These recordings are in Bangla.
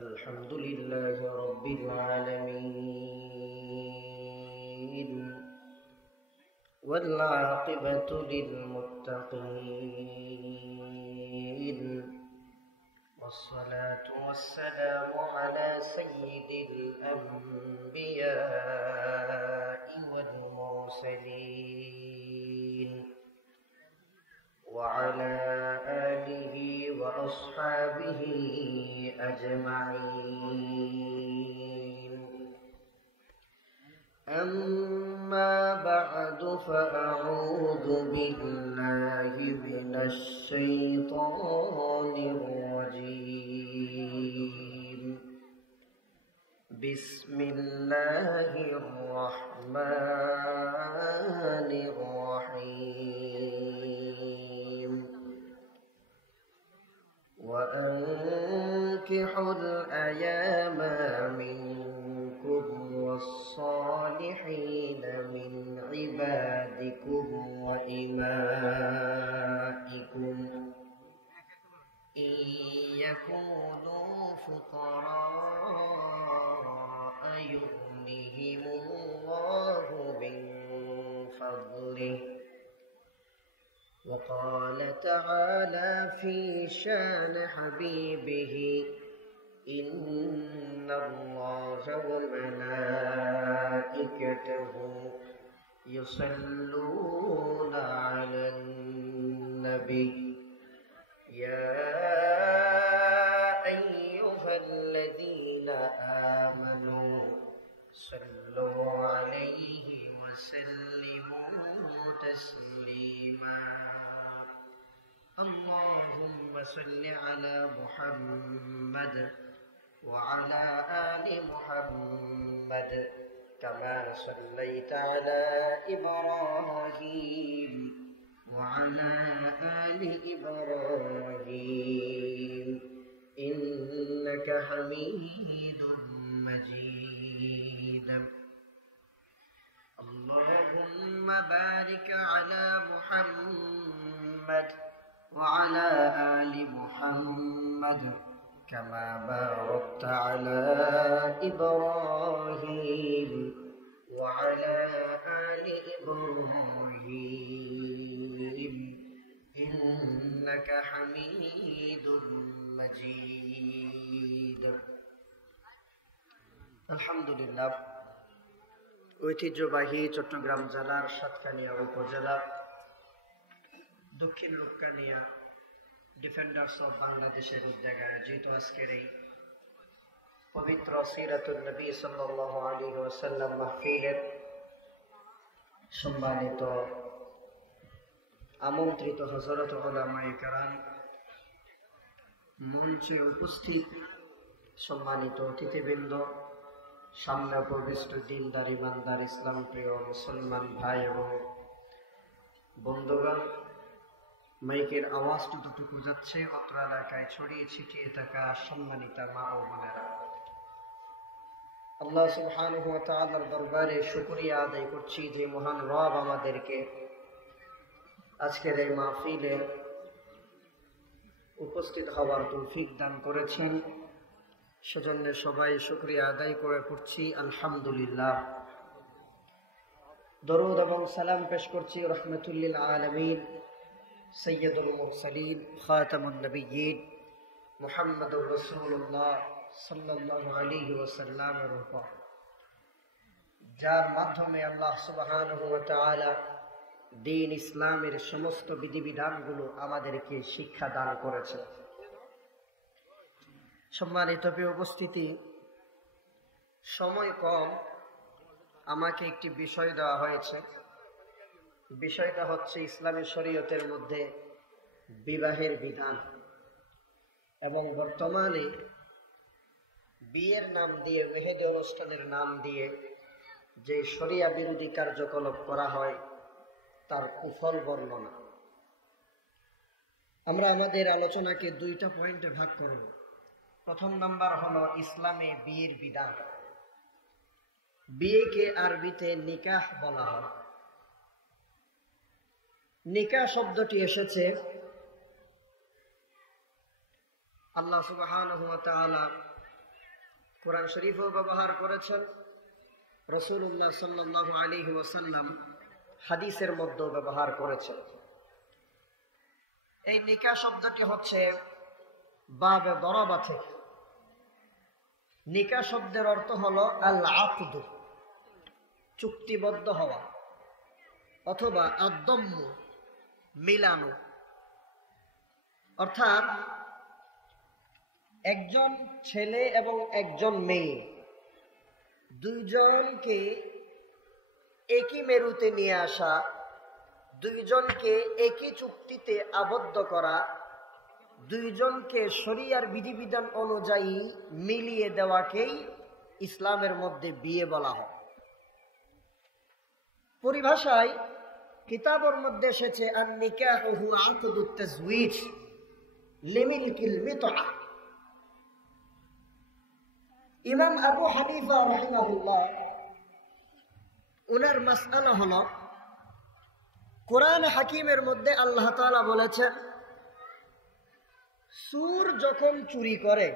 الحمد لله رب العالمين والعاقبة للمتقين والصلاة والسلام على سيد الأنبياء والمرسلين وعلى آله وأصحابه أجمعين. أما بعد فأعوذ بالله من الشيطان الرجيم. بسم الله الرحمن الرحيم. وأنكحوا الأيام منكم والصالحين من عبادكم وإمائكم إن يكونوا فقراء يغنهم الله من فضله. وقال تعالى في شان حبيبه إن الله وملائكته يصلون على النبي يا أيها الذين آمنوا صلوا عليه وسلموا تسليما. اللهم صل على محمد وعلى آل محمد كما صليت على إبراهيم وعلى آل إبراهيم إنك حميد مجيد. اللهم بارك على محمد وعلى آل محمد كما باركت على إبراهيم وعلى آل إبراهيم إنك حميد مجيد. الحمد لله. ঐতিহ্যবাহী চট্টগ্রাম জেলার সাতকানিয়া উপজেলা দক্ষিণ রূপকানিয়া ডিফেন্ডার্স অফ বাংলাদেশের উদ্যোগে আয়োজিত আজকের এই পবিত্র সিরাতুন নবী সাল্লাল্লাহু আলাইহি ওয়াসাল্লাম মাহফিলের সম্মানিত আমন্ত্রিত হযরত উলামায়ে কেরাম, মঞ্চে উপস্থিত সম্মানিত অতিথিবৃন্দ, সামনে উপবিষ্ট দিনদার ইমানদার ইসলাম প্রিয় মুসলমান ভাই এবং বন্ধুগণ, মাইকের আওয়াজ যতটুকু যাচ্ছে অত্র এলাকায় ছড়িয়ে ছিটিয়ে থাকা সম্মানিতা মা ও বোনেরা, আল্লাহ সুবহানাহু ওয়া তাআলার দরবারে শুকরিয়া আদায় করছি যে মহান রব আমাদেরকে আজকের এই মাহফিলে উপস্থিত হওয়ার তৌফিক দান করেছেন। সেজন্য সবাই শুকরিয়া আদায় করে পড়ছি আলহামদুলিল্লাহ। দরুদ এবং সালাম পেশ করছি রাহমাতুল লিল আলামিন সৈয়দুল মুরসালিন খাতামুন নবিয়্যিন মুহাম্মদুর রাসূলুল্লাহ সাল্লাল্লাহু আলাইহি ওয়াসাল্লামের উপর, যার মাধ্যমে আল্লাহ সুবহানাহু ওয়া তাআলা দ্বীন ইসলামের সমস্ত বিধিবিধানগুলো আমাদেরকে শিক্ষা দান করেছেন। সম্মানিত প্রিয় উপস্থিতি, সময় কম, আমাকে একটি বিষয় দেওয়া হয়েছে। বিষয়টা হচ্ছে ইসলামী শরীয়তের মধ্যে বিবাহের বিধান এবং বর্তমানে বিয়ের নাম দিয়ে, মেহেদি অনুষ্ঠানের নাম দিয়ে যে শরিয়া বিরোধী কার্যকলাপ করা হয় তার কুফল বর্ণনা। আমরা আমাদের আলোচনাকে দুইটা পয়েন্টে ভাগ করব। প্রথম নাম্বার হলো ইসলামে বিয়ের বিধান। বিয়েকে আরবিতে নিকাহ বলা হয়। নিকাহ শব্দটি এসেছে আল্লাহ সুবহানাহু ওয়া তাআলা কোরআন শরীফও ব্যবহার করেছেন, রাসূলুল্লাহ সাল্লাল্লাহু আলাইহি ওয়াসাল্লাম হাদিসের মধ্যেও ব্যবহার করেছেন। এই নিকাহ শব্দটি হচ্ছে বাবে দরাবা থেকে। নিকাহ শব্দের অর্থ হলো আল আকদ, চুক্তিবদ্ধ হওয়া, অথবা আদম্ম, মিলানো। অর্থাৎ একজন ছেলে এবং একজন মেয়ে দুইজনকে একই মেরুতে নিয়ে আসা, দুইজনকে একই চুক্তিতে আবদ্ধ করা, দুইজনকে শরিয়ার বিধিবিধান অনুযায়ী মিলিয়ে দেওয়াকেই ইসলামের মধ্যে বিয়ে বলা হয়। পরিভাষায় কিতাবের মধ্যে এসেছে আন নিকাহু হুয়া আকদুত তাজওয়ীজ লিমিলকিল মিতআ। ইমাম আবু হানিফা রাহিমাহুল্লাহ উনার মাসআলা হলো, কোরআন হাকিমের মধ্যে আল্লাহ তাআলা বলেছেন সুর যখন চুরি করে,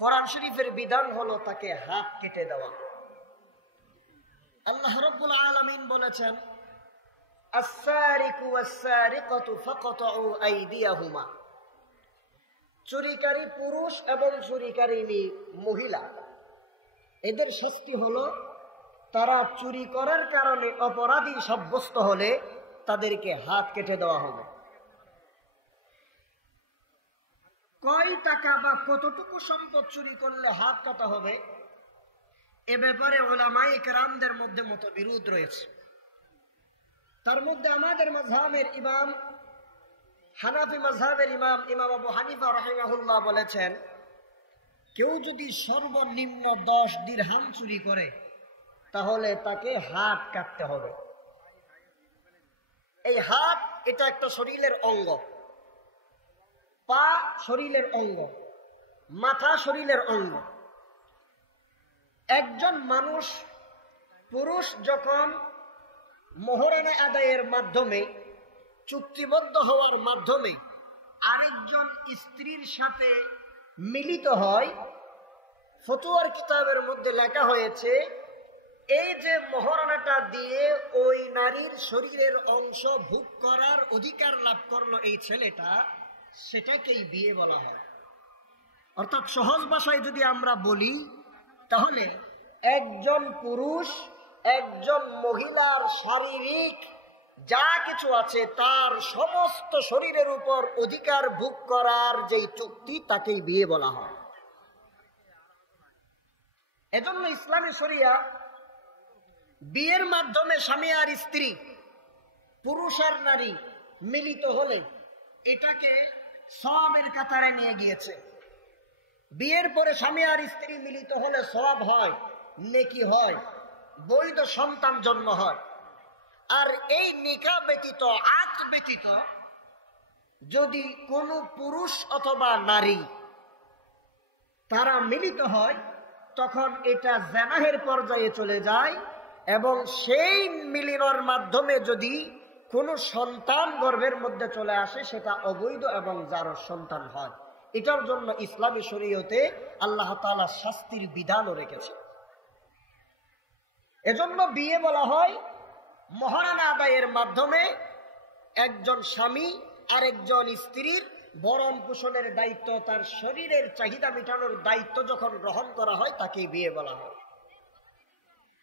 কোরআন শরীফের বিধান হলো তাকে হাত কেটে দেওয়া। আল্লাহ রাব্বুল আলামিন বলেছেন আস-সারিকু ওয়াস-সারিকাতু ফাকতাউ আইদিয়াহুমা, চুরিকারী পুরুষ এবং চুরিকারী মহিলা, এদের শাস্তি হলো তারা চুরি করার কারণে অপরাধী সাব্যস্ত হলে তাদেরকে হাত কেটে দেওয়া হবে। কয় টাকা বা কতটুকু সম্পদ চুরি করলে হাত কাটা হবে, এ ব্যাপারে উলামায়ে কেরামদের মধ্যে মতবিরোধ রয়েছে। তার মধ্যে আমাদের মাযহাবের ইমাম, হানাফি মাযহাবের ইমাম আবু হানিফা রাহিমাহুল্লাহ বলেছেন, কেউ যদি সর্বনিম্ন 10 দিরহাম চুরি করে তাহলে তাকে হাত কাটতে হবে। এই হাত এটা একটা শরীরের অঙ্গ, পা শরীরের অঙ্গ, মাথা শরীরের অঙ্গ। একজন মানুষ, পুরুষ যখন মোহরানা আদায়ের মাধ্যমে, চুক্তিবদ্ধ হওয়ার মাধ্যমে আরেকজন স্ত্রীর সাথে মিলিত হয়, ফতোয়ার কিতাবের মধ্যে লেখা হয়েছে এই যে মোহরানাটা দিয়ে ওই নারীর শরীরের অংশ ভোগ করার অধিকার লাভ করলো এই ছেলেটা, সেটাকেই বিয়ে বলা হয়। অর্থাৎ সহজ ভাষায় যদি আমরা বলি তাহলে একজন পুরুষ একজন মহিলার শারীরিক যা কিছু আছে তার সমস্ত শরীরের উপর অধিকার ভোগ করার যেই চুক্তি তাকেই বিয়ে বলা হয়। এজন্য ইসলামী শরিয়া বিয়ের মাধ্যমে স্বামী আর স্ত্রী, পুরুষ আর নারী মিলিত হলে এটাকে সওয়াবের কাতারে নিয়ে গিয়েছে। বিয়ের পরে স্বামী আর স্ত্রী মিলিত হলে সওয়াব হয়, নেকি হয়, বৈধ সন্তান জন্ম হয়। আর এই নিকাহ ব্যতীত, আকদ ব্যতীত যদি কোনো পুরুষ অথবা নারী তারা মিলিত হয় তখন এটা জিনাহের পর্যায়ে চলে যায়, এবং সেই মিলনের মাধ্যমে যদি কোনো সন্তান গর্ভের মধ্যে চলে আসে সেটা অবৈধ এবং যার সন্তান হয়। এটার জন্য ইসলামী শরীয়তে আল্লাহ তাআলা শাস্তির বিধানও রেখেছে। এজন্য বিয়ে বলা হয় মোহরানা আদায়ের মাধ্যমে একজন স্বামী আরেকজন স্ত্রীর ভরণ পোষণের দায়িত্ব, তার শরীরের চাহিদা মেটানোর দায়িত্ব যখন গ্রহণ করা হয় তাকেই বিয়ে বলা হয়।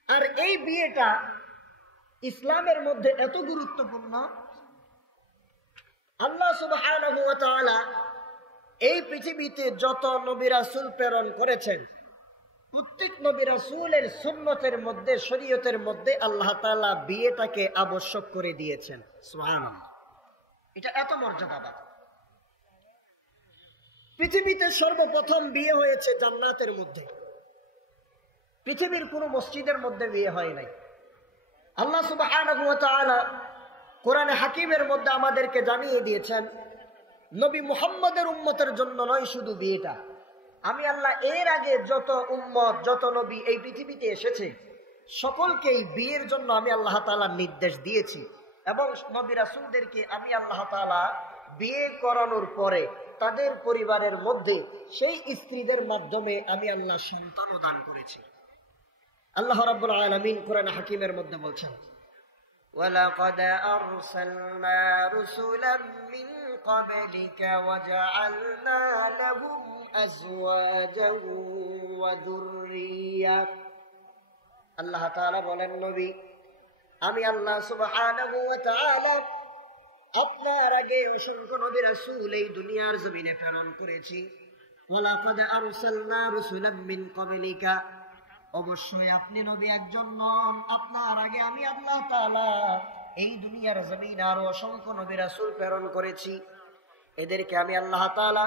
আর এই বিয়েটা ইসলামের মধ্যে এত গুরুত্বপূর্ণ, আল্লাহ সুবহানাহু ওয়া তাআলা এই পৃথিবীতে যত নবী রাসূল প্রেরণ করেছেন প্রত্যেক নবী রাসূলের সুন্নতের মধ্যে, শরীয়তের মধ্যে আল্লাহ তাআলা বিয়েটাকে আবশ্যক করে দিয়েছেন। সুবহানাল্লাহ, এটা এত মর্যাদাবান। পৃথিবীতে সর্বপ্রথম বিয়ে হয়েছে জান্নাতের মধ্যে, পৃথিবীর কোন মসজিদের মধ্যে বিয়ে হয় নাই। আল্লাহ সুবহানাহু ওয়া তাআলা কোরআনে হাকিমের মধ্যে আমাদেরকে জানিয়ে দিয়েছেন নবী মুহাম্মদের উম্মতের জন্য নয় শুধু বিয়েটা, আমি আল্লাহ এর আগে যত উম্মত, যত নবী এই পৃথিবীতে এসেছে সকলকেই বিয়ের জন্য আমি আল্লাহ তাআলা নির্দেশ দিয়েছি। এবং নবী রাসূলদেরকে আমি আল্লাহ তাআলা বিয়ে করানোর পরে তাদের পরিবারের মধ্যে সেই স্ত্রীদের মাধ্যমে আমি আল্লাহ সন্তানও দান করেছি। আল্লাহ রাব্বুল আলামিন কোরআন হাকিমের মধ্যে বলছেন, ওয়ালাকাদ আরসালনা রুসুলাম মিন ক্বাবলিকা ওয়াজআলনা লাহুম আজওয়াজান ওয়া যুররিয়া। আল্লাহ তাআলা বলেন, নবী আমি আল্লাহ সুবহানাহু ওয়া তাআলা আপনার আগে অসংখ্য নবী রাসূল এই দুনিয়ার জমিনে প্রেরণ করেছি। ওয়ালাকাদ আরসালনা রুসুলাম মিন ক্বাবলিকা, অবশ্যই আপনি নবী একজন নন, আপনার আগে আমি আল্লাহ তাআলা এই দুনিয়ার জমিনে আরো অসংখ্য নবী রাসূল প্রেরণ করেছি। এদেরকে আমি আল্লাহ তাআলা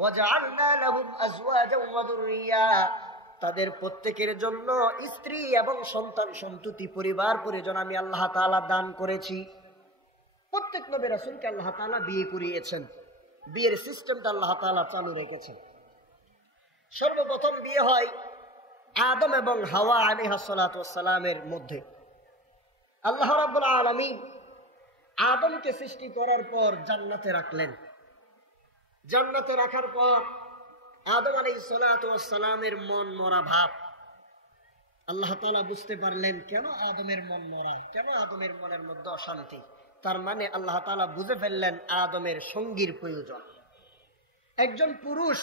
ওয়াজআলনা লাহুম আজওয়াজান ওয়া যুররিয়া, তাদের প্রত্যেকের জন্য স্ত্রী এবং সন্তান সন্ততি পরিবার পরিজন আমি আল্লাহ তাআলা দান করেছি। প্রত্যেক নবী রাসূলকে আল্লাহ তাআলা বিয়ে করিয়েছেন, বিয়ের সিস্টেমটা আল্লাহ তাআলা চালু রেখেছেন। সর্বপ্রথম বিয়ে হয় আদম এবং হাওয়া আলাইহিস সালাতু ওয়াস সালামের মধ্যে। আল্লাহ রাব্বুল আলামিন আদমকে সৃষ্টি করার পর জান্নাতে রাখলেন। জান্নাতে রাখার পর আদম আলাইহিস সালাতু ওয়াস সালামের মন মরা ভাব আল্লাহ তাআলা বুঝতে পারলেন, কেন আদমের মন মরা, কেন আদমের মনের মধ্যে অশান্তি। তার মানে আল্লাহ তাআলা বুঝে ফেললেন আদমের সঙ্গীর প্রয়োজন। একজন পুরুষ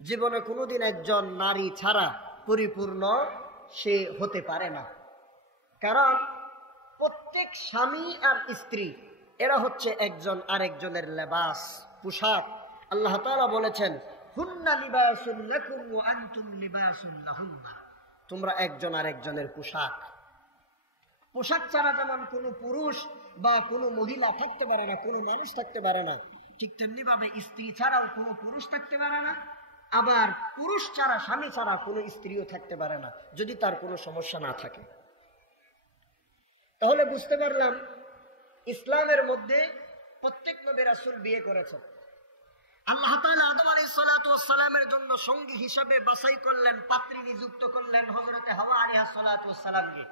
জীবনে কোনোদিন একজন নারী ছাড়া পরিপূর্ণ সে হতে পারে না, কারণ প্রত্যেক স্বামী আর স্ত্রী এরা হচ্ছে একজন আরেকজনের লেবাস, পোশাক। আল্লাহ তাআলা বলেছেন, হুন্না লিবাসুন লাকুম ওয়া আনতুম লিবাসুন লাহুন্না, তোমরা একজন আরেকজনের পোশাক। পোশাক ছাড়া যেমন কোনো পুরুষ বা কোনো মহিলা থাকতে পারে না, কোনো মানুষ থাকতে পারে না, ঠিক তেমনি ভাবে স্ত্রী ছাড়াও কোনো পুরুষ থাকতে পারে না, আবার পুরুষ ছাড়া স্বামী ছাড়া কোনো স্ত্রীও থাকতে পারে না, যদি তার কোনো সমস্যা না থাকে। তাহলে বুঝতে পারলাম ইসলামের মধ্যে প্রত্যেক নবী রাসূল বিয়ে করেছেন। আল্লাহ তাআলা আদম আলাইহিস সালাতু ওয়াস সালামের জন্য সঙ্গী হিসাবে বাছাই করলেন, পাত্রী নিযুক্ত করলেন হযরতে হাওয়া আলাইহিস সালাতু ওয়াস সালামকে।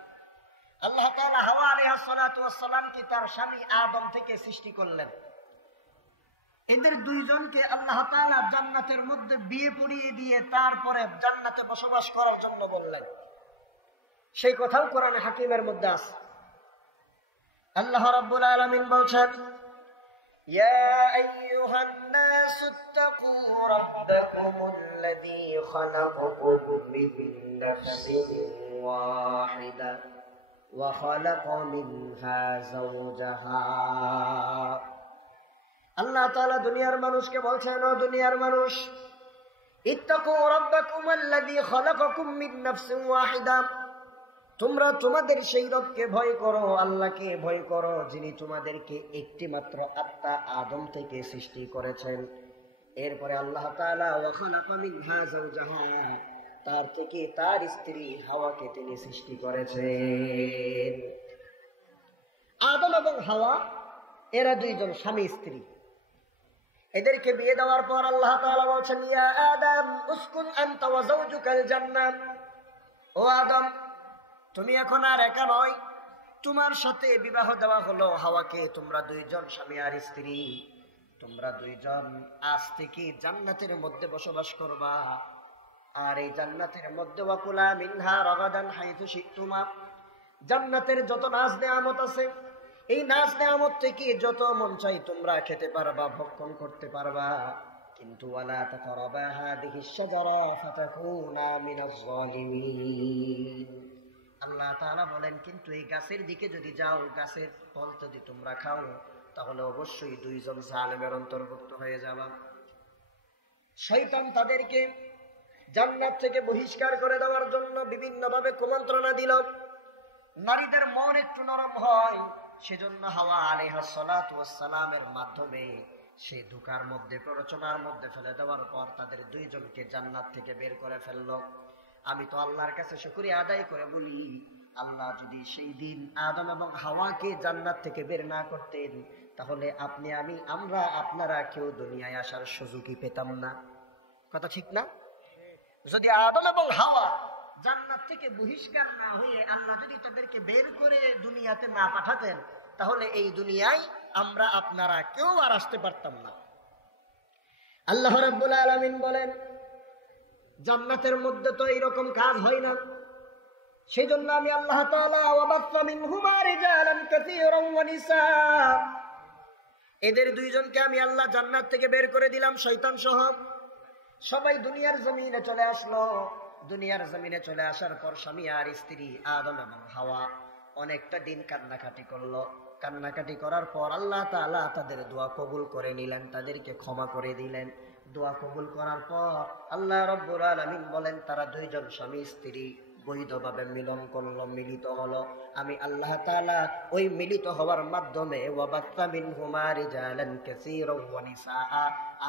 আল্লাহ তাআলা হাওয়া আলাইহিস সালাতু ওয়াস সালামকে তার স্বামী আদম থেকে সৃষ্টি করলেন। এদের দুইজনকে আল্লাহ তাআলা জান্নাতের মধ্যে বিয়ে পড়িয়ে দিয়ে তারপরে জান্নাতে বসবাস করার জন্য বললেন। সেই কথাও কোরআন হাকিমের মধ্যে আছে। আল্লাহ রাব্বুল আলামিন বলছেন, ইয়া আইয়ুহান নাসু ইত্তাকু রাব্বাকুমুল্লাযী খালাকাকুম মিন নাফসিন ওয়াহিদা ওয়া খালাকা মিনহা যাওজাহা। আল্লাহ তাআলা দুনিয়ার মানুষকে বলছেন, ও দুনিয়ার মানুষ, ইত্তাকু রাব্বাকুমুল্লাযী খালাকাকুম মিন নাফসিন ওয়াহিদা, তোমরা তোমাদের সেই রবকে ভয় করো, আল্লাহকে ভয় করো, যিনি তোমাদেরকে একটি মাত্র আত্মা আদম থেকে সৃষ্টি করেছেন। এরপরে আল্লাহ তাআলা ওয়া খালাকা মিনহা যাওজাহা, তার থেকে তার স্ত্রী হাওয়াকে তিনি সৃষ্টি করেছেন। আদম এবং হাওয়া এরা দুইজন স্বামী স্ত্রী। এদেরকে বিয়ে দেওয়ার পর আল্লাহ তাআলা বলছেন, ইয়া আদম উসকুন আনতা ওয়া যাওজুকাল জান্নাহ, ও আদম তুমি এখন আর একা নয়, তোমার সাথে বিবাহ দেওয়া হলো হাওয়াকে, তোমরা দুইজন স্বামী আর স্ত্রী, তোমরা দুইজন আজ থেকে জান্নাতের মধ্যে বসবাস করবা। আর এই জান্নাতের মধ্যে ওয়াকুলা মিনহা রাগাদান হাইতু শিতুমা, জান্নাতের যত নাজ নেয়ামত আছে এই নাজ নেয়ামত থেকে যত মন চাই তোমরা খেতে পারবা, ভক্ষণ করতে পারবা, কিন্তু ওয়ালা তাকরাবা হাদিহিশ শাজারা ফাতাকুনা মিনাজ জালিমিন। আল্লাহ তাআলা বলেন, কিন্তু এই গাছের দিকে যদি যাও, গাছের ফল যদি তোমরা খাও, তাহলে অবশ্যই দুইজন জালেমের অন্তর্ভুক্ত হয়ে যাবা। শয়তান তাদেরকে জান্নাত থেকে বহিষ্কার করে দেওয়ার জন্য বিভিন্নভাবে কুমন্ত্রণা দিল। নারীদের মন একটু নরম হয়, সেজন্য হাওয়া আলাইহিস সালাতু ওয়াস সালামের মাধ্যমে সে ধোঁকার মধ্যে, প্ররোচনার মধ্যে ফেলে দেওয়ার পর তাদের দুইজনকে জান্নাত থেকে বের করে ফেললো। আমি তো আল্লাহর কাছে শুকরিয়া আদায় করে বলি, আল্লাহ যদি সেই দিন আদম এবং হাওয়াকে জান্নাত থেকে বের না করতেন, তাহলে আপনি আমি আমরা আপনারা কেউ দুনিয়ায় আসার সুযোগই পেতাম না। কথা ঠিক না? যদি আদম এবং হাওয়া জান্নাত থেকে বহিষ্কার না হয়ে আল্লাহ যদি তাদেরকে বের করে দুনিয়াতে না পাঠাতেন, তাহলে এই দুনিয়ায় আমরা আপনারা কেউ আর আসতে পারতাম না। আল্লাহ রাব্বুল আলামিন বলেন জান্নাতের মধ্যে তো এইরকম কাজ হয় না, সেই জন্য আমি আল্লাহ তাআলা ওয়াবাসসা মিনহুমা রিজালান কাসীরান ওয়া নিসা, এদের দুইজনকে আমি আল্লাহ জান্নাত থেকে বের করে দিলাম শয়তান সহ। সবাই দুনিয়ার জমিনে চলে আসলো। দুনিয়ার জমিনে চলে আসার পর স্বামী আর স্ত্রী আদম এবং হাওয়া অনেকটা দিন কান্নাকাটি করলো। কান্নাকাটি করার পর আল্লাহ তাআলা তাদের দোয়া কবুল করে নিলেন, তাদেরকে ক্ষমা করে দিলেন। দোয়া কবুল করার পর আল্লাহ রাব্বুল আলামিন বলেন তারা দুইজন স্বামী স্ত্রী বৈধভাবে মিলন করলো, মিলিত হলো। আমি আল্লাহ তাআলা ওই মিলিত হওয়ার মাধ্যমে ওয়াবাসসা মিনহুমা রিজালান কাসীরান ওয়া নিসা,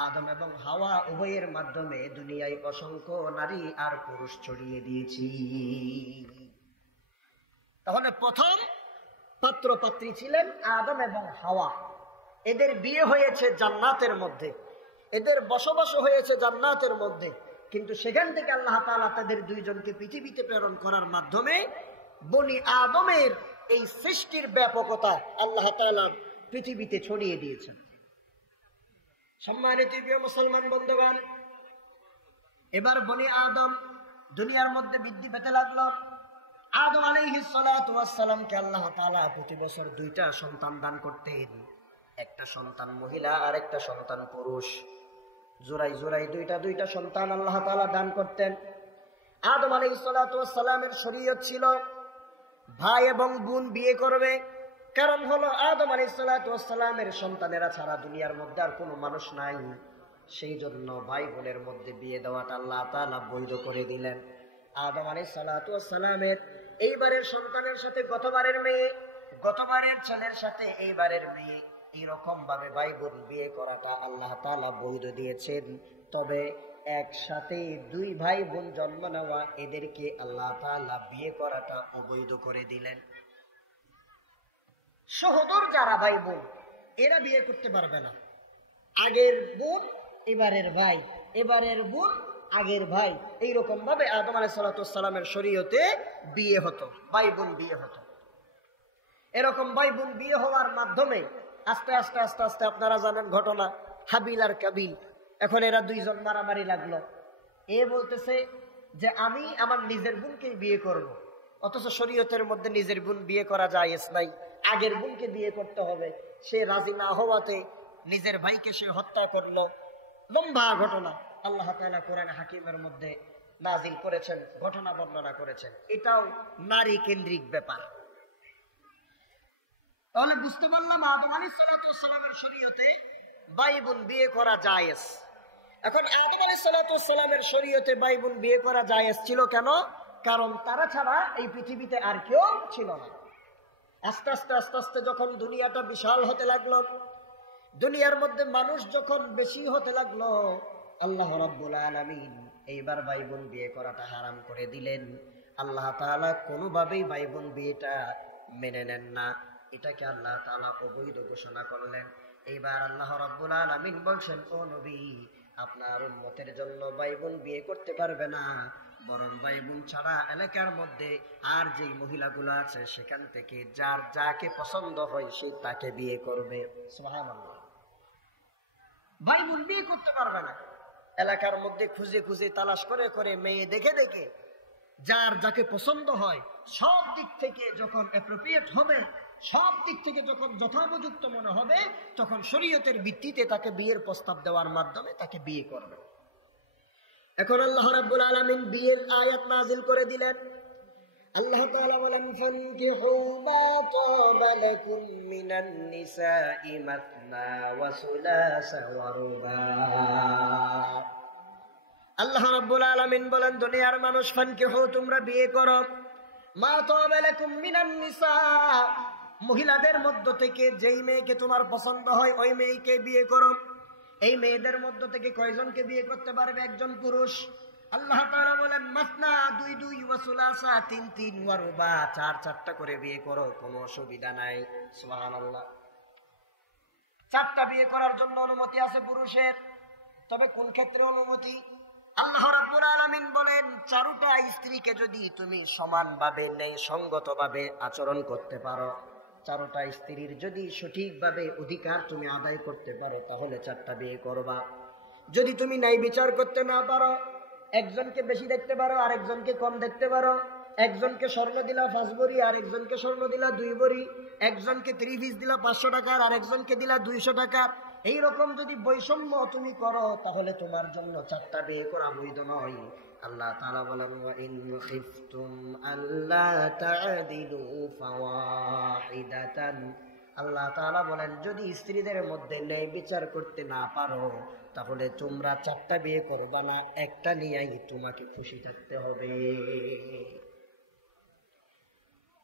আদম এবং হাওয়া উভয়ের মাধ্যমে দুনিয়ায় অসংখ্য নারী আর পুরুষ ছড়িয়ে দিয়েছি। তাহলে প্রথম পাত্র পাত্রী ছিলেন আদম এবং হাওয়া। এদের বিয়ে হয়েছে জান্নাতের মধ্যে, এদের বসবাস হয়েছে জান্নাতের মধ্যে। কিন্তু সেখান থেকে আল্লাহ তাআলা তাদের দুইজনকে পৃথিবীতে প্রেরণ করার মাধ্যমে বনি আদমের এই সৃষ্টির ব্যাপকতা আল্লাহ তাআলা পৃথিবীতে ছড়িয়ে দিয়েছেন। সম্মানিত প্রিয় মুসলমান বন্ধুগণ, এবার বনি আদম দুনিয়ার মধ্যে বৃদ্ধি পেতে লাগলো। আদম আলাইহিস সালাতু ওয়াস সালামকে আল্লাহ তাআলা প্রতি বছর দুইটা সন্তান দান করতেন, একটা সন্তান মহিলা আর একটা সন্তান পুরুষ। জোড়াই জোড়াই দুইটা সন্তান আল্লাহ তাআলা দান করতেন। আদম আলাইহিস সালাতু ওয়াস সালামের শরীয়ত ছিল ভাই এবং বোন বিয়ে করবে। কারণ হলো আদম আলাইহিস সালাতু ওয়াস সালামের সন্তানেরা ছাড়া দুনিয়ার মধ্যে আর কোনো মানুষ নাই। সেই জন্য ভাই বোনের মধ্যে বিয়ে দেওয়াটা আল্লাহ তাআলা বৈধ করে দিলেন। আদম আলাইহিস সালাতু ওয়াস সালামের এইবারের সন্তানের সাথে গতবারের মেয়ে, গতবারের ছেলের সাথে এইবারের মেয়ে, এইরকম ভাবে ভাই বোন বিয়ে করাটা আল্লাহ তাআলা বৈধ দিয়েছেন। তবে একসাথে দুই ভাই বোন জন্ম নেওয়া এদেরকে আল্লাহ তাআলা বিয়ে করাটা অবৈধ করে দিলেন। সহোদর যারা ভাই বোন এরা বিয়ে করতে পারবে না। আগের বোন এবারের ভাই, এবারের বোন আগের ভাই, এইরকম ভাবে আদম আলাইহিস সালাতু ওয়াস সালামের শরীয়তে বিয়ে হতো, ভাই বোন বিয়ে হতো। এরকম ভাই বোন বিয়ে হওয়ার মাধ্যমে আস্তে আস্তে আস্তে আস্তে আপনারা জানেন ঘটনা হাবিল আর কাবিল। এখন এরা দুইজন মারামারি লাগলো। এ বলতেছে যে আমি আমার নিজের বোনকে বিয়ে করব, অথচ শরীয়তের মধ্যে নিজের বোন বিয়ে করা জায়েজ নাই, আগের বোনকে বিয়ে করতে হবে। সে রাজি না হওয়াতে নিজের ভাইকে সে হত্যা করলো। লম্বা ঘটনা আল্লাহ তাআলা কোরআনে হাকিমের মধ্যে নাজিল করেছেন, ঘটনা বর্ণনা করেছেন। এটাও নারী কেন্দ্রিক ব্যাপার। তাহলে বুঝতে পারলাম আদম আলাইহিস সালাতু ওয়াস সালামের শরীয়তে ভাই বোন বিয়ে করা জায়েজ। এখন আদম আলাইহিস সালাতু ওয়াস সালামের শরীয়তে ভাই বোন বিয়ে করা জায়েজ ছিল কেন? কারণ তারা ছাড়া এই পৃথিবীতে আর কেউ ছিল না। আস্তে আস্তে আস্তে আস্তে যখন দুনিয়াটা বিশাল হতে লাগলো, দুনিয়ার মধ্যে মানুষ যখন বেশি হতে লাগলো, আল্লাহ রাব্বুল আলামিন এইবার ভাই বোন বিয়ে করাটা হারাম করে দিলেন। আল্লাহ তাআলা কোনোভাবেই ভাই বোন বিয়েটা মেনে নেন না, এটাকে আল্লাহ তাআলা অবৈধ ঘোষণা করলেন। এইবার আল্লাহ রাব্বুল আলামিন বলছেন, ও নবী, আপনার উম্মতের জন্য ভাই বোন বিয়ে করতে পারবে না, বরং ভাই বোন ছাড়া এলাকার মধ্যে আর যে মহিলাগুলো আছে সেখান থেকে যার যাকে পছন্দ হয় সে তাকে বিয়ে করবে। সুবহানাল্লাহ। ভাই বোন বিয়ে করতে পারবে না, এলাকার মধ্যে খুঁজে খুঁজে তালাশ করে করে মেয়ে দেখে দেখে যার যাকে পছন্দ হয় সব দিক থেকে যখন অ্যাপ্রোপ্রিয়েট হবে, সব দিক থেকে যখন যথোপযুক্ত মনে হবে, তখন শরীয়তের ভিত্তিতে তাকে বিয়ের প্রস্তাব দেওয়ার মাধ্যমে তাকে বিয়ে করবে। এখন আল্লাহ রাব্বুল আলামিন বিয়ের আয়াত নাযিল করে দিলেন। আল্লাহ তাআলা বলেন, ফানকিহু মা তাবা লাকুম মিনান নিসাই মাসনা ওয়া সুলাসা ওয়া রুবা। আল্লাহ রাব্বুল আলামিন বলেন, দুনিয়ার মানুষ, ফানকিহু, তোমরা বিয়ে করো, মা তাবা লাকুম মিনান নিসা, মহিলাদের মধ্য থেকে যেই মেয়েকে তোমার পছন্দ হয় ওই মেয়েকে বিয়ে করো। এই মেয়েদের মধ্য থেকে কয়জনকে বিয়ে করতে পারবে? একজন পুরুষ। আল্লাহ তাআলা বলেন, মাসনা, দুই দুই, ওয়া সুলাসা, তিন তিন, ওয়া রুবা, চার চারটা করে বিয়ে করো, কোনো অসুবিধা নাই। সুবহানাল্লাহ। চারটা বিয়ে করার জন্য অনুমতি আছে পুরুষের, তবে কোন ক্ষেত্রে অনুমতি? আল্লাহ রাব্বুল আলামিন বলেন, চারটা স্ত্রীকে যদি তুমি সমানভাবে ন্যায় সঙ্গতভাবে আচরণ করতে পারো, 4টা স্ত্রীর যদি সঠিকভাবে অধিকার তুমি আদায় করতে পারো তাহলে 4টা বিয়ে করবা। যদি তুমি ন্যায় বিচার করতে না পারো, একজনকে বেশি দেখতে পারো আর একজনকে কম দেখতে পারো, একজনকে স্বর্ণ দিলা 5 ভরি আর একজনকে স্বর্ণ দিলা 2 ভরি, একজনকে 3 পিস দিলা 500 টাকার আর একজনকে দিলা 200 টাকার, এইরকম যদি বৈষম্য তুমি করো তাহলে তোমার জন্য 4টা বিয়ে করা বৈধ নয়। আল্লাহ তাআলা বলেন ওয়া ইন খিফতুম আল্লা তা'দিলু ফাওয়াহিদাতান, আল্লাহ তাআলা বলেন যদি স্ত্রীদের মধ্যে ন্যায় বিচার করতে না পারো তাহলে তোমরা 4টা বিয়ে করবা না, একটা নিয়েই তোমাকে খুশি থাকতে হবে।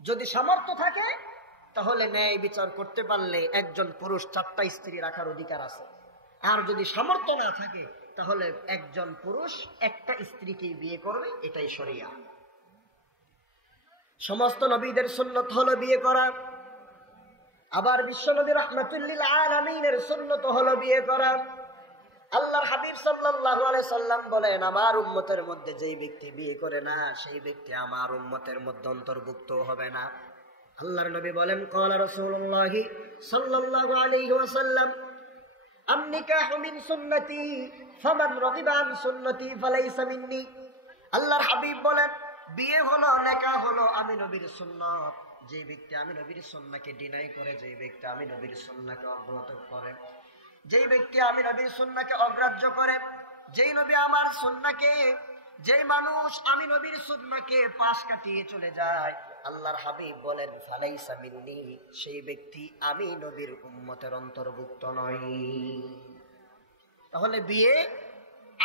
যদি সামর্থ্য থাকে তাহলে ন্যায় বিচার করতে পারলে একজন পুরুষ 4টা স্ত্রী রাখার অধিকার আছে, আর যদি সামর্থ্য না থাকে তাহলে একজন পুরুষ একটা স্ত্রীকে বিয়ে করবে, এটাই শরিয়া। সমস্ত নবীদের সুন্নাত হলো বিয়ে করা, আবার বিশ্বনবী রাহমাতুল্লিল আলামিনের সুন্নাত হলো বিয়ে করা। আল্লাহর হাবিব সাল্লাল্লাহু আলাইহি সাল্লাম বলেন আমার উম্মতের মধ্যে যেই ব্যক্তি বিয়ে করে না সেই ব্যক্তি আমার উম্মতের মধ্যে অন্তর্ভুক্ত হবে না। আল্লাহর নবী বলেন ক্বালা রাসূলুল্লাহ সাল্লাল্লাহু আলাইহি ওয়াসাল্লাম আন-নিকাহু মিন সুন্নতি ফামান রাগিবা আন সুন্নতি ফালাইসা মিন্নি। আল্লাহর হাবিব বলেন বিয়ে হলো, নিকাহ হলো আমি নবীর সুন্নাত। যে ব্যক্তি আমি নবীর সুন্নাহকে ডিনাই করে, যে ব্যক্তি আমি নবীর সুন্নাহকে অগ্রাহ্য করে, যেই ব্যক্তি আমি নবীর সুন্নাহকে অগ্রাহ্য করে, যেই নবী আমার সুন্নাহকে, যেই মানুষ আমি নবীর সুন্নাহকে পাশ কাটিয়ে চলে যায়, আল্লাহর হাবিব বলেন ফালাইসা মিন্নি, সেই ব্যক্তি আমি নবীর উম্মতের অন্তর্ভুক্ত নয়। তাহলে বিয়ে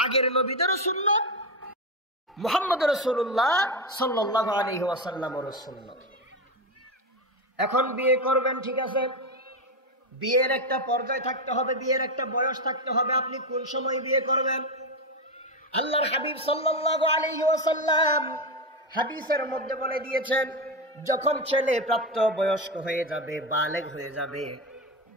আগের নবীদের সুন্নাত, মুহাম্মদ রাসূলুল্লাহ সাল্লাল্লাহু আলাইহি ওয়াসাল্লামের সুন্নাত। এখন বিয়ে করবেন, ঠিক আছে, বিয়ের একটা পর্যায় থাকতে হবে, বিয়ের একটা বয়স থাকতে হবে। আপনি কোন সময় বিয়ে করবেন? আল্লাহর হাবিব সাল্লাল্লাহু আলাইহি ওয়াসাল্লাম হাদিসের মধ্যে বলে দিয়েছেন যখন ছেলে প্রাপ্ত বয়স্ক হয়ে যাবে, বালেগ হয়ে যাবে,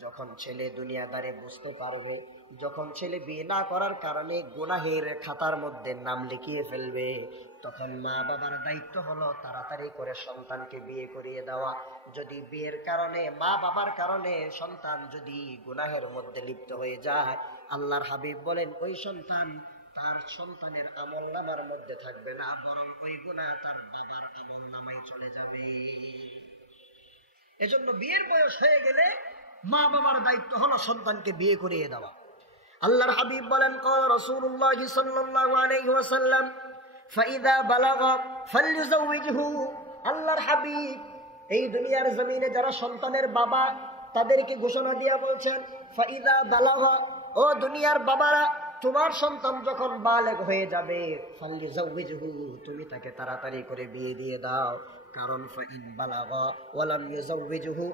যখন ছেলে দুনিয়াদারে বুঝতে পারবে, যখন ছেলে বিয়ে না করার কারণে গুনাহের খাতার মধ্যে নাম লিখিয়ে ফেলবে, তখন মা বাবার দায়িত্ব হলো তাড়াতাড়ি করে সন্তানকে বিয়ে করিয়ে দেওয়া। যদি বিয়ের কারণে, মা বাবার কারণে সন্তান যদি গুনাহের মধ্যে লিপ্ত হয়ে যায়, আল্লাহর হাবিব বলেন ওই সন্তান তার সন্তানের আমলনামার মধ্যে থাকবে না, বরং ওই গুনাহ তার বাবার আমলনামায় চলে যাবে। এজন্য বিয়ের বয়স হয়ে গেলে মা বাবার দায়িত্ব হলো সন্তানকে বিয়ে করিয়ে দেওয়া। আল্লাহর হাবিব বলেন ক্বালা রাসূলুল্লাহ সাল্লাল্লাহু আলাইহি ওয়াসাল্লাম ফাইদা বালাগা ফালইউযাওইজহু। আল্লাহর হাবিব এই দুনিয়ার জমিনে যারা সন্তানের বাবা তাদেরকে ঘোষণা দিয়া বলছেন ফাইদা বালাগা, ও দুনিয়ার বাবারা, তোমার সন্তান যখন বালেগ হয়ে যাবে ফালইউযাওইজহু, তুমি তাকে তাড়াতাড়ি করে বিয়ে দিয়ে দাও। কারণ ফাইন বালাগা ওয়া লাম ইউযাওইজহু,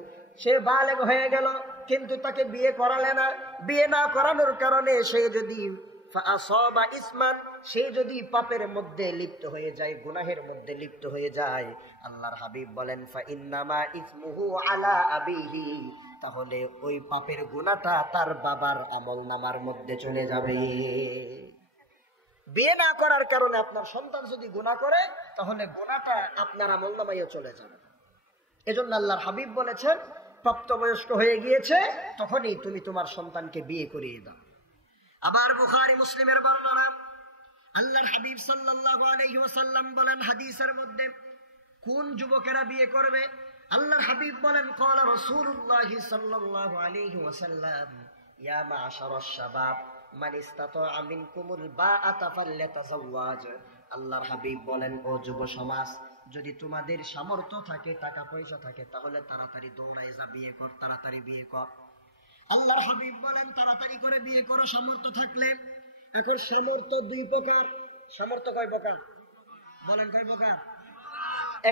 সে বালেগ হয়ে গেল কিন্তু তাকে বিয়ে করালে না, বিয়ে না করানোর কারণে সে যদি ফাআসাবা ইসমান, সে যদি পাপের মধ্যে লিপ্ত হয়ে যায়, গুনাহের মধ্যে লিপ্ত হয়ে যায়, আল্লাহর হাবিব বলেন ফাইন্নামা ইসমুহু আলা আবিহি, তাহলে ওই পাপের গুনাহটা তার বাবার আমলনামার মধ্যে চলে যাবে। বিয়ে না করার কারণে আপনার সন্তান যদি গুনাহ করে তাহলে গুনাহটা আপনার আমলনামায়ও চলে যাবে। এজন্য আল্লাহর হাবিব বলেছেন প্রাপ্তবয়স্ক হয়ে গিয়েছে তখনই তুমি তোমার সন্তানকে বিয়ে করিয়ে দাও। আবার বুখারী মুসলিমের বর্ণনা, আল্লাহর হাবিব সাল্লাল্লাহু আলাইহি ওয়াসাল্লাম বলেন হাদিসের মধ্যে কোন যুবকেরা বিয়ে করবে, আল্লাহর হাবিব বলেন ক্বালা রাসূলুল্লাহ সাল্লাল্লাহু আলাইহি ওয়াসাল্লাম ইয়া মা'শারাশ শাবাব মান ইসতাতা'a মিনকুমুল বা'আতা ফালইতাযাওয়াজ। আল্লাহর হাবিব বলেন ও যুব সমাজ, যদি তোমাদের সামর্থ্য থাকে, টাকা পয়সা থাকে, তাহলে তাড়াতাড়ি দৌড়ায় যা, বিয়ে কর, তাড়াতাড়ি বিয়ে কর। আল্লাহর হাবিব বলেন তাড়াতাড়ি করে বিয়ে করো সামর্থ্য থাকলে। এখন সামর্থ্য দুই প্রকার। সামর্থ্য কয় প্রকার বলেন? কয় প্রকার?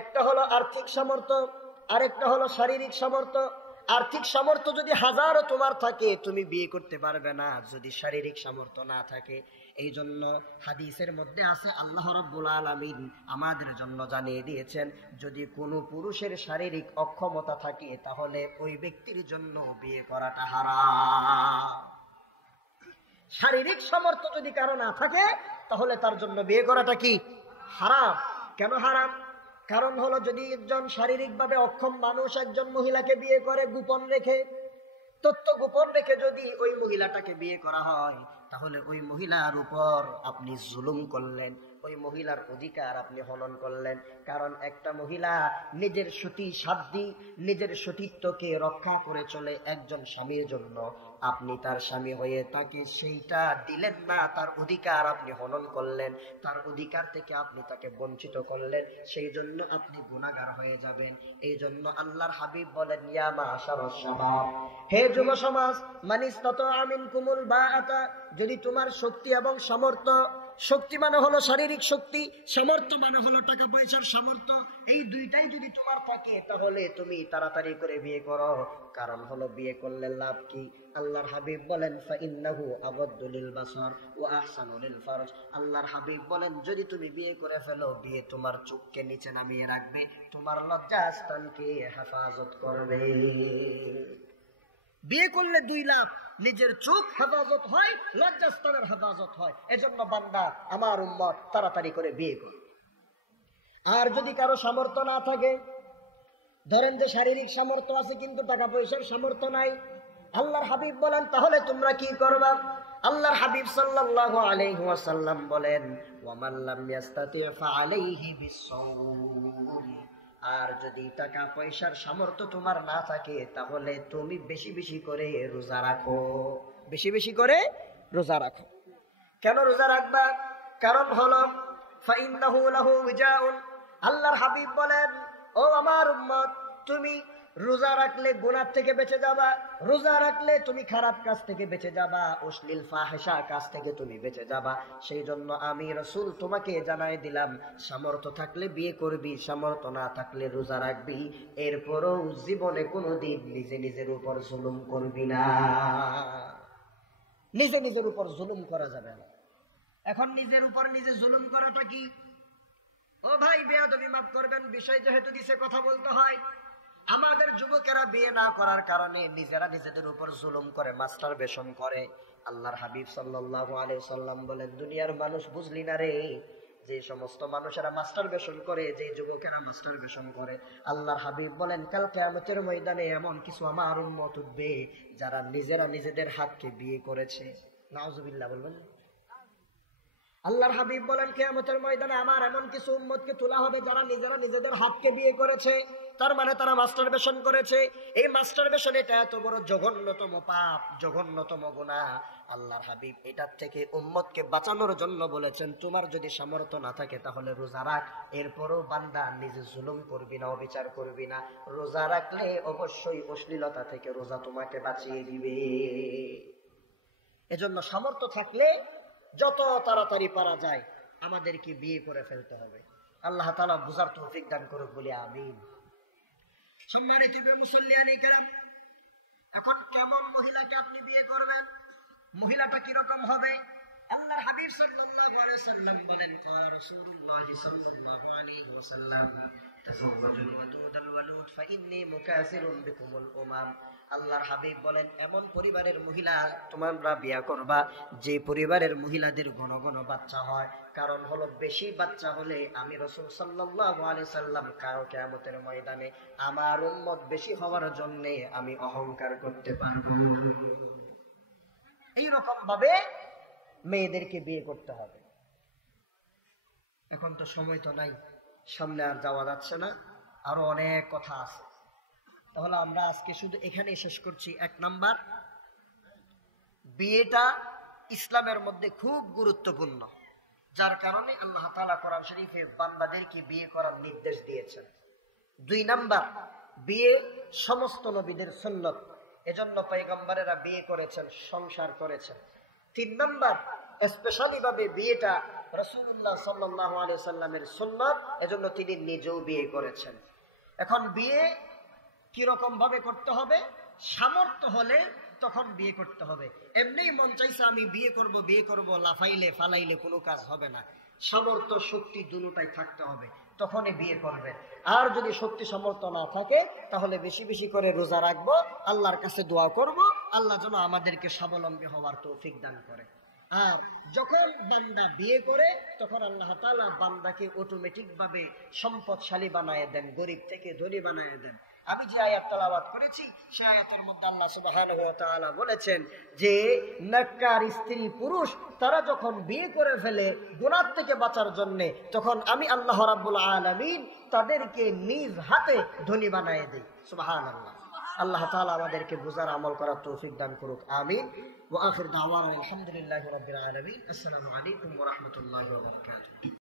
একটা হলো আর্থিক সামর্থ্য, আরেকটা হলো শারীরিক সামর্থ্য। আর্থিক সামর্থ্য যদি হাজারও তোমার থাকে তুমি বিয়ে করতে পারবে না যদি শারীরিক সামর্থ্য না থাকে। এই জন্য হাদিসের মধ্যে আছে আল্লাহ রাব্বুল আলামিন আমাদের জন্য জানিয়ে দিয়েছেন যদি কোনো পুরুষের শারীরিক অক্ষমতা থাকে তাহলে ওই ব্যক্তির জন্য বিয়ে করাটা হারাম। শারীরিক সামর্থ্য যদি কারো না থাকে তাহলে তার জন্য বিয়ে করাটা কি? হারাম। কেন হারাম? কারণ হলো যদি একজন শারীরিকভাবে অক্ষম মানুষ একজন মহিলাকে বিয়ে করে গোপন রেখে, তথ্য গোপন রেখে যদি ওই মহিলাটাকে বিয়ে করা হয়, তাহলে ওই মহিলার উপর আপনি জুলুম করলেন, ওই মহিলার অধিকার আপনি হনন করলেন। কারণ একটা মহিলা নিজের সতী সাধ্য, নিজের সতীত্বকে রক্ষা করে চলে একজন স্বামীর জন্য। আপনি তার স্বামী হয়ে তাকে সেইটা দিলেন না, তার অধিকার আপনি হনন করলেন, তার অধিকার থেকে আপনি তাকে বঞ্চিত করলেন, সেই জন্য আপনি গুনাহগার হয়ে যাবেন। এই জন্য আল্লাহর হাবিব বলেন, ইয়া মাশারাস শাবাব, হে যুব সমাজ, মানিস্তাতা মিনকুমুল বাআতা, যদি তোমার শক্তি এবং সামর্থ্য, শক্তি মানে হলো শারীরিক শক্তি, সামর্থ্য মানে হলো টাকা পয়সার সামর্থ্য, এই দুইটাই যদি তোমার থাকে তাহলে তুমি তাড়াতাড়ি করে বিয়ে করো। কারণ হলো বিয়ে করলে লাভ কি? আল্লাহর হাবিব বলেন, ফাইন্নাহু আগাদ্দু লিল বাসার ওয়া আহসানু লিল ফারজ। আল্লাহর হাবিব বলেন, যদি তুমি বিয়ে করে ফেলো, বিয়ে তোমার চোখকে নিচে নামিয়ে রাখবে, তোমার লজ্জাস্থানকে হেফাজত করবে। বিয়ে করলে দুই লাভ, নিজের চোখ হেফাজত হয়, লজ্জাস্থানের হেফাজত হয়। এজন্য বান্দা, আমার উম্মত, তাড়াতাড়ি করে বিয়ে করো। আর যদি কারো সামর্থ্য না থাকে, ধরেন যে শারীরিক সামর্থ্য আছে কিন্তু টাকা পয়সার সামর্থ্য নাই, আল্লাহর হাবিব বলেন, তাহলে তোমরা কি করবা? আল্লাহর হাবিব সাল্লাল্লাহু আলাইহি ওয়াসাল্লাম বলেন, ওয়া মান লাম ইয়াস্তাতি ফাআলাইহি বিসসাওম। আর যদি টাকা পয়সার সামর্থ্য তোমার না থাকে, তাহলে তুমি বেশি বেশি করে রোজা রাখো, বেশি বেশি করে রোজা রাখো। কেন রোজা রাখবা? কারণ হলো ফাইন্নাহু লাহু উজাউন। আল্লাহর হাবিব বলেন, ও আমার উম্মত, তুমি রোজা রাখলে গুনাহ থেকে বেঁচে যাবা, রোজা রাখলে তুমি খারাপ কাজ থেকে বেঁচে যাবা, অশ্লীল ফাহিশা কাজ থেকে তুমি বেঁচে যাবা। সেই জন্য আমি রাসূল তোমাকে জানাই দিলাম, সামর্থ্য থাকলে বিয়ে করবি, সামর্থ্য না থাকলে রোজা রাখবি। এরপরও জীবনে কোনোদিন নিজে নিজের উপর জুলুম করবি না। নিজে নিজের উপর জুলুম করা যাবে না। এখন নিজের উপর নিজে জুলুম করাটা কি? ও ভাই, বেয়াদবি মাফ করবেন, বিষয় যেহেতু দিছে কথা বলতে হয়। আমাদের যুবকেরা বিয়ে না করার কারণে নিজেরা নিজেদের উপর জুলুম করে, মাস্টারবেশন করে। আল্লাহর হাবিব সাল্লাল্লাহু আলাইহি সাল্লাম বলেন, দুনিয়ার মানুষ বুঝলি না রে, যে সমস্ত মানুষেরা মাস্টারবেশন করে, যে যুবকেরা মাস্টারবেশন করে, আল্লাহর হাবিব বলেন, কাল কিয়ামতের ময়দানে এমন কিছু আমার উম্মত উঠবে যারা নিজেরা নিজেদের হাতকে বিয়ে করেছে। নাউজুবিল্লাহ বলবেন। আল্লাহর হাবিব বলেন, কিয়ামতের ময়দানে আমার এমন কিছু উম্মতকে তোলা হবে যারা নিজেরা নিজেদের হাতকে বিয়ে করেছে। তার মানে তারা মাস্টারবেশন করেছে। এই মাস্টারবেশন এটা এত বড় জঘন্যতম পাপ, জঘন্যতম গুনাহ। আল্লাহর হাবিব এটার থেকে উম্মতকে বাঁচানোর জন্য বলেছেন, তোমার যদি সামর্থ্য না থাকে তাহলে রোজা রাখ। এরপরও বান্দা নিজে জুলুম করবি না, অবিচার করবি না। রোজা রাখলে অবশ্যই অশ্লীলতা থেকে রোজা তোমাকে বাঁচিয়ে দিবে। এজন্য সামর্থ্য থাকলে যত তাড়াতাড়ি পারা যায় আমাদেরকে বিয়ে করে ফেলতে হবে। আল্লাহ তাআলা বুঝার তৌফিক দান করুক, বলি আমিন। সম্মানিত মুসল্লিয়ানি কেরাম, এখন কেমন মহিলাকে আপনি বিয়ে করবেন? মহিলাটা কি রকম হবে? আল্লাহর হাবিব সাল্লাল্লাহু আলাইহি সাল্লাম বলেন, ক্বালা রাসূলুল্লাহ সাল্লাল্লাহু আলাইহি ওয়াসাল্লাম, তাযাওয়াজুল ওয়াদুদাল ওয়ালুদ ফাইন্নী মুকাসিরুন বিকুমুল উমাম। আল্লাহর হাবিব বলেন, এমন পরিবারের মহিলা তোমরা বিয়ে করবা যে পরিবারের মহিলাদের ঘন ঘন বাচ্চা হয়। কারণ হলো বেশি বাচ্চা হলে আমি রাসূল সাল্লাল্লাহু আলাইহি সাল্লাম কারো কিয়ামতের ময়দানে আমার উম্মত বেশি হওয়ার জন্য আমি অহংকার করতে পারবো। এই রকম ভাবে মেয়েদেরকে বিয়ে করতে হবে। এখন তো সময় তো নাই, সামনে আর যাওয়া যাচ্ছে না, আরো অনেক কথা আছে। তাহলে আমরা আজকে শুধু এখানেই শেষ করছি। 1 নাম্বার, বিয়েটা ইসলামের মধ্যে খুব গুরুত্বপূর্ণ, যার কারণে আল্লাহ তাআলা কোরআন শরীফে বান্দাদেরকে বিয়ে করার নির্দেশ দিয়েছেন। 2 নাম্বার, বিয়ে সমস্ত নবীদের সুন্নত, এজন্য পয়গম্বরেরা বিয়ে করেছেন, সংসার করেছেন। 3 নাম্বার, স্পেশালি ভাবে বিয়েটা রাসূলুল্লাহ সাল্লাল্লাহু আলাইহি সাল্লামের সুন্নাত, এজন্য তিনি নিজেও বিয়ে করেছেন। এখন বিয়ে কিরকম ভাবে করতে হবে? সামর্থ্য হলে তখন বিয়ে করতে হবে। এমনি মন চাইছে আমি বিয়ে করব, লাফাইলে ফালাইলে কোনো কাজ হবে না। সামর্থ্য শক্তি দুটোটাই থাকতে হবে, তখনই বিয়ে করবে। আর যদি শক্তি সামর্থ্য না থাকে তাহলে বেশি বেশি করে রোজা রাখবো, আল্লাহর কাছে দোয়া করব, আল্লাহ যেন আমাদেরকে স্বাবলম্বী হওয়ার তৌফিক দান করে। আর যখন বান্দা বিয়ে করে তখন আল্লাহ তাআলা বান্দাকে অটোমেটিক ভাবে সম্পদশালী বানায় দেন, গরিব থেকে ধনী বানায় দেন। আমি যে আয়াত তেলাওয়াত করেছি সেই আয়াতের মধ্যে আল্লাহ সুবহানাহু ওয়া তাআলা বলেছেন যে নেককার স্ত্রী পুরুষ তারা যখন বিয়ে করে ফেলে গুনাহ থেকে বাঁচার জন্য, তখন আমি আল্লাহ রাব্বুল আলামিন তাদেরকে নিজ হাতে ধনী বানায় দেই। সুবহানাল্লাহ। আল্লাহ তাআলা আমাদেরকে বুঝার আমল করার তৌফিক দান করুক, আমিন। ওয়া আখির দাওয়ানা আলহামদুলিল্লাহি রাব্বিল আলামিন। আসসালামু আলাইকুম ওয়া রাহমাতুল্লাহি ওয়া বারাকাতুহু।